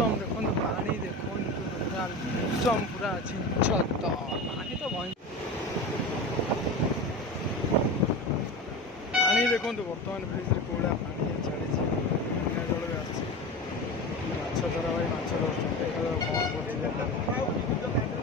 मौसम देखो पानी देखो पूरा मौसम पूरा झिंझत पानी तो भय पानी देखो बर्तमान ब्रिज कौड़ा पानी छाड़ी बन्या जल भी आछ धरा भाई माछ धरते देखा कौन कर